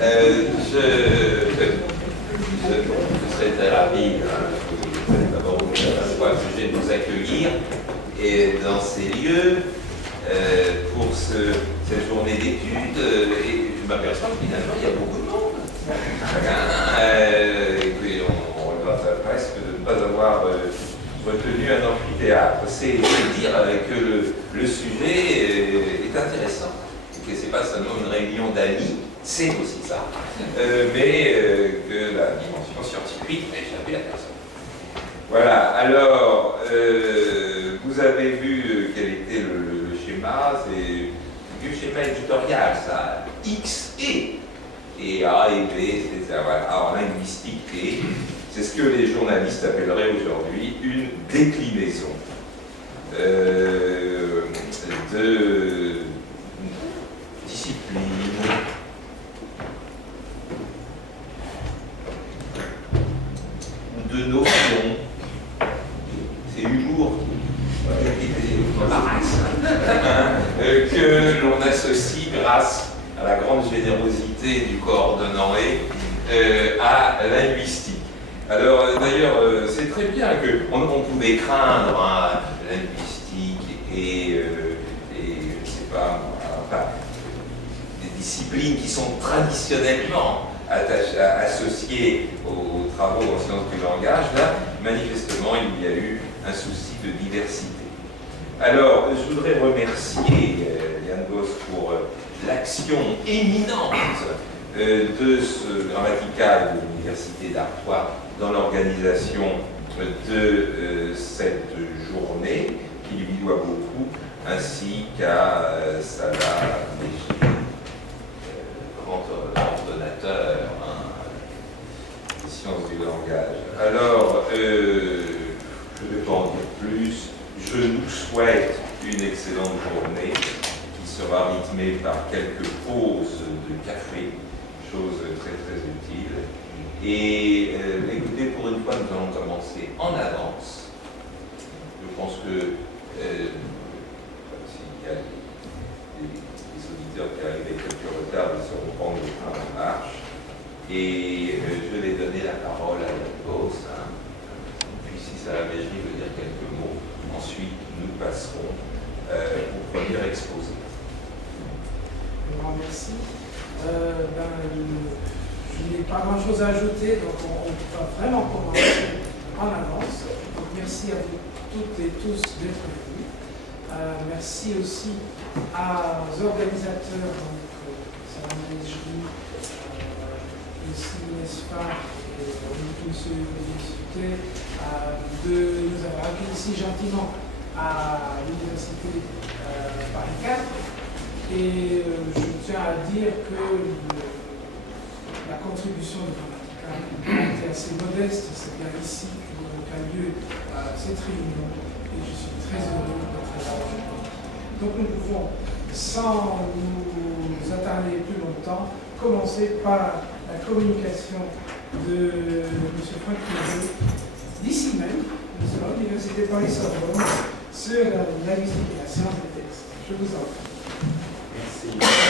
Je serai très rapide. D'abord, le sujet de nous accueillir et dans ces lieux pour cette journée d'études. Et je m'aperçois que finalement, il y a beaucoup de monde. Et puis on regrette presque de ne pas avoir retenu un amphithéâtre. C'est dire que le sujet est intéressant. Et que ce n'est pas seulement une réunion d'amis, c'est aussi ça, mais que la dimension scientifique n'a échappé à personne. Voilà, alors, vous avez vu quel était le schéma, c'est du schéma éditorial, ça, X et A et B, etc. Voilà. Alors, linguistique T, c'est ce que les journalistes appelleraient aujourd'hui une déclinaison de discipline, de notions. C'est humour que l'on associe grâce à la grande générosité du coordonnant à linguistique. Alors d'ailleurs, c'est très bien qu'on pouvait craindre linguistique et je ne sais pas, enfin, des disciplines qui sont traditionnellement associées aux travaux en sciences du langage. Là, manifestement, il y a eu un souci de diversité. Alors, je voudrais remercier Yann Goss pour l'action éminente de ce grammatical de l'Université d'Artois dans l'organisation de cette journée, qui lui doit beaucoup, ainsi qu'à Salah Béchier, grand ordonnateur des sciences du langage. Alors, je ne vais pas en dire plus. Je nous souhaite une excellente journée qui sera rythmée par quelques pauses de café, chose très très utile. Et écoutez, pour une fois, nous allons commencer en avance. Je pense que s'il y a des auditeurs qui arrivent avec quelques retards, ils sauront prendre le train en marche. Et je vais donner la parole à Yann Goss. Puis si ça la Béchier veut dire quelques mots, ensuite nous passerons au premier exposé. Merci. Je n'ai pas grand-chose à ajouter, donc on va vraiment commencer en avance. Donc merci à vous toutes et tous d'être venus. Merci aussi aux organisateurs, donc Salah Béchier, ici l'ESPA et M. Discuté, de nous avoir accueillis si gentiment à l'Université Paris 4. Et je tiens à dire que la contribution de Grammatical a été assez modeste. C'est bien ici qu'a lieu cette réunion et je suis très heureux d'être là aujourd'hui. Donc nous pouvons, sans nous attarder plus longtemps, commencer par la communication de M. Franck Pivet, d'ici même, de l'Université Paris-Sorbonne, sur la linguistique et la science des textes. Je vous en prie. Merci.